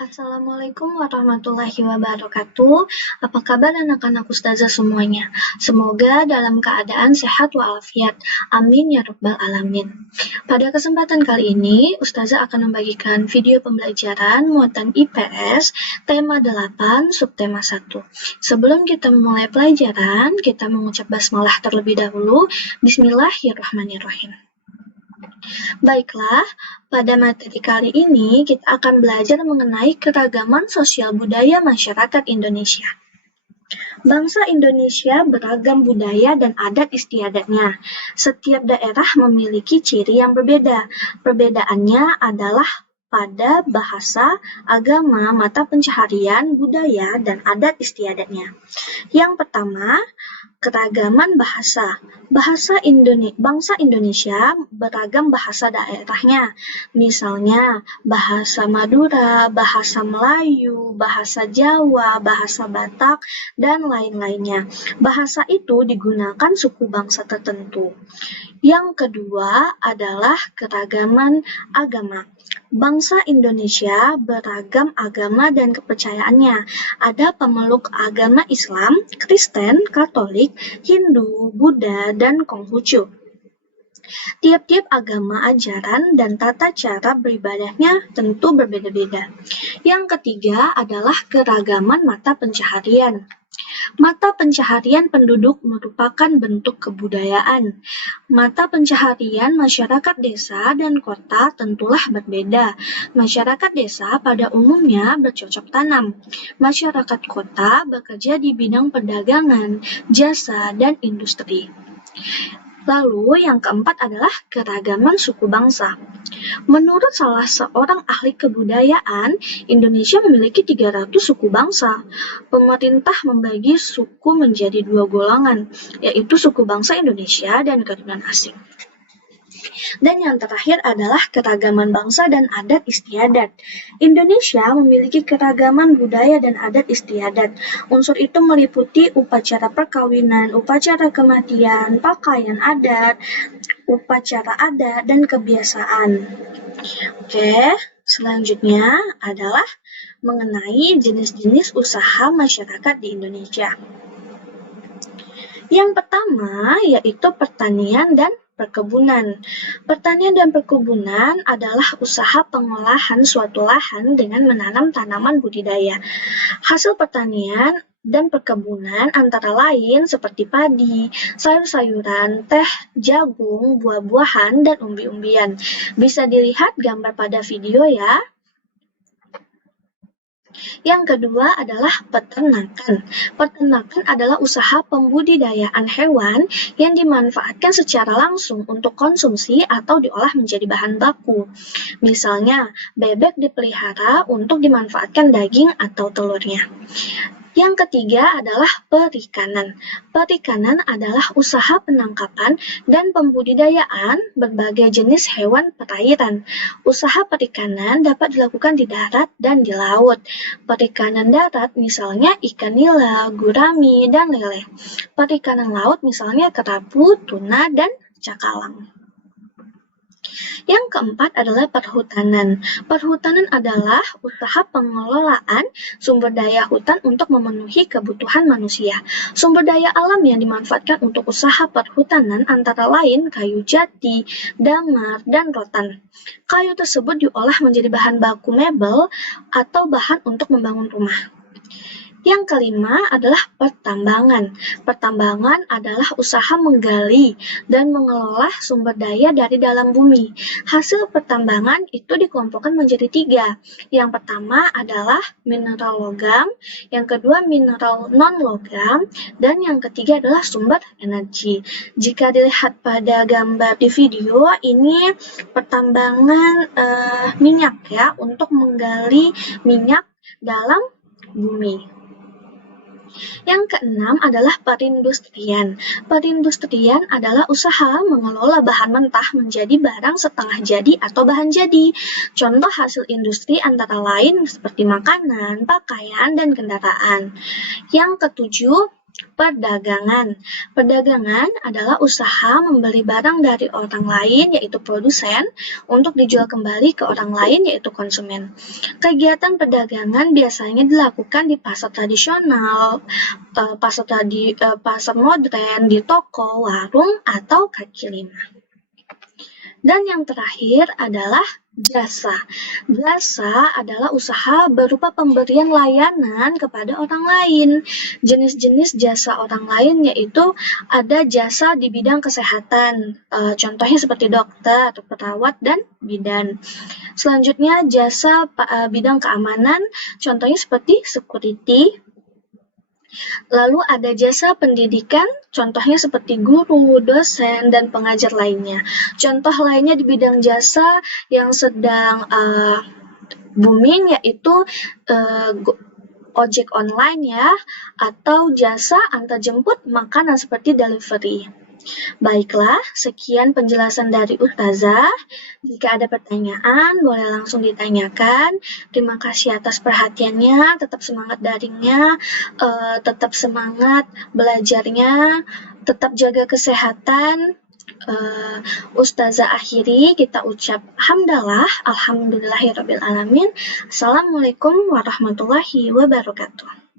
Assalamualaikum warahmatullahi wabarakatuh. Apa kabar anak-anak ustazah semuanya? Semoga dalam keadaan sehat walafiat. Amin ya rabbal alamin. Pada kesempatan kali ini, ustazah akan membagikan video pembelajaran muatan IPS tema 8 subtema 1. Sebelum kita memulai pelajaran, kita mengucap basmalah terlebih dahulu. Bismillahirrahmanirrahim. Baiklah, pada materi kali ini kita akan belajar mengenai keragaman sosial budaya masyarakat Indonesia. Bangsa Indonesia beragam budaya dan adat istiadatnya. Setiap daerah memiliki ciri yang berbeda. Perbedaannya adalah pada bahasa, agama, mata pencaharian, budaya, dan adat istiadatnya. Yang pertama, keragaman bahasa. Bangsa Indonesia beragam bahasa daerahnya. Misalnya, bahasa Madura, bahasa Melayu, bahasa Jawa, bahasa Batak, dan lain-lainnya. Bahasa itu digunakan suku bangsa tertentu. Yang kedua adalah keragaman agama. Bangsa Indonesia beragam agama dan kepercayaannya. Ada pemeluk agama Islam, Kristen, Katolik, Hindu, Buddha, dan Konghucu. Tiap-tiap agama ajaran dan tata cara beribadahnya tentu berbeda-beda. Yang ketiga adalah keragaman mata pencaharian. Mata pencaharian penduduk merupakan bentuk kebudayaan. Mata pencaharian masyarakat desa dan kota tentulah berbeda. Masyarakat desa pada umumnya bercocok tanam. Masyarakat kota bekerja di bidang perdagangan, jasa, dan industri. Lalu yang keempat adalah keragaman suku bangsa. Menurut salah seorang ahli kebudayaan, Indonesia memiliki 300 suku bangsa. Pemerintah membagi suku menjadi 2 golongan, yaitu suku bangsa Indonesia dan keturunan asing. Dan yang terakhir adalah keragaman bangsa dan adat istiadat. Indonesia memiliki keragaman budaya dan adat istiadat. Unsur itu meliputi upacara perkawinan, upacara kematian, pakaian adat, upacara adat, dan kebiasaan. Oke, selanjutnya adalah mengenai jenis-jenis usaha masyarakat di Indonesia. Yang pertama yaitu pertanian dan perkebunan. Pertanian dan perkebunan adalah usaha pengolahan suatu lahan dengan menanam tanaman budidaya. Hasil pertanian dan perkebunan antara lain seperti padi, sayur-sayuran, teh, jagung, buah-buahan, dan umbi-umbian. Bisa dilihat gambar pada video ya. Yang kedua adalah peternakan. Peternakan adalah usaha pembudidayaan hewan yang dimanfaatkan secara langsung untuk konsumsi atau diolah menjadi bahan baku. Misalnya, bebek dipelihara untuk dimanfaatkan daging atau telurnya. Yang ketiga adalah perikanan. Perikanan adalah usaha penangkapan dan pembudidayaan berbagai jenis hewan perairan. Usaha perikanan dapat dilakukan di darat dan di laut. Perikanan darat misalnya ikan nila, gurami, dan lele. Perikanan laut misalnya kerapu, tuna, dan cakalang. Yang keempat adalah perhutanan. Perhutanan adalah usaha pengelolaan sumber daya hutan untuk memenuhi kebutuhan manusia. Sumber daya alam yang dimanfaatkan untuk usaha perhutanan antara lain kayu jati, damar, dan rotan. Kayu tersebut diolah menjadi bahan baku mebel atau bahan untuk membangun rumah. Yang kelima adalah pertambangan. Pertambangan adalah usaha menggali dan mengelola sumber daya dari dalam bumi. Hasil pertambangan itu dikelompokkan menjadi 3. Yang pertama adalah mineral logam, yang kedua mineral non-logam, dan yang ketiga adalah sumber energi. Jika dilihat pada gambar di video, ini pertambangan minyak ya, untuk menggali minyak dalam bumi. Yang keenam adalah perindustrian. Perindustrian adalah usaha mengelola bahan mentah menjadi barang setengah jadi atau bahan jadi. Contoh hasil industri antara lain seperti makanan, pakaian, dan kendaraan. Yang ketujuh Perdagangan. Perdagangan adalah usaha membeli barang dari orang lain, yaitu produsen, untuk dijual kembali ke orang lain, yaitu konsumen. Kegiatan perdagangan biasanya dilakukan di pasar tradisional, pasar modern, di toko, warung, atau kaki lima. Dan yang terakhir adalah jasa. Jasa adalah usaha berupa pemberian layanan kepada orang lain. Jenis-jenis jasa orang lain yaitu ada jasa di bidang kesehatan, contohnya seperti dokter, perawat, dan bidan. Selanjutnya jasa bidang keamanan, contohnya seperti security. Lalu ada jasa pendidikan, contohnya seperti guru, dosen, dan pengajar lainnya. Contoh lainnya di bidang jasa yang sedang booming yaitu ojek online ya, atau jasa antarjemput makanan seperti delivery. Baiklah, sekian penjelasan dari Ustazah. Jika ada pertanyaan, boleh langsung ditanyakan. Terima kasih atas perhatiannya, tetap semangat daringnya, tetap semangat belajarnya, tetap jaga kesehatan. Ustazah akhiri, kita ucap hamdalah, alhamdulillahirrabbilalamin. Assalamualaikum warahmatullahi wabarakatuh.